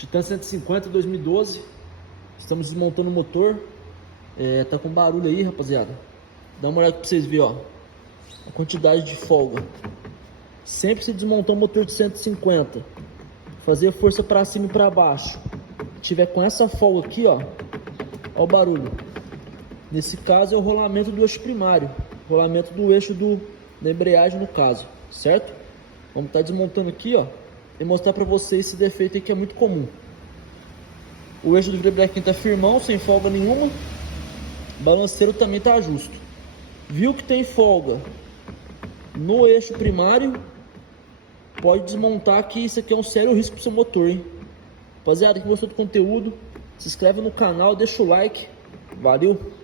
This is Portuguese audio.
Titan 150 2012. Estamos desmontando o motor. Tá com barulho aí, rapaziada. Dá uma olhada pra vocês verem, ó. A quantidade de folga. Sempre se desmontar um motor de 150, fazer força para cima e para baixo, tiver com essa folga aqui, ó o barulho. Nesse caso é o rolamento do eixo primário, rolamento do eixo da embreagem no caso, certo? Vamos estar desmontando aqui, ó, e mostrar para vocês esse defeito aqui que é muito comum. O eixo do virabrequim tá firmão, sem folga nenhuma. O balanceiro também tá justo. Viu que tem folga no eixo primário, pode desmontar, que isso aqui é um sério risco pro seu motor, hein? Rapaziada, quem gostou do conteúdo, se inscreve no canal, deixa o like. Valeu!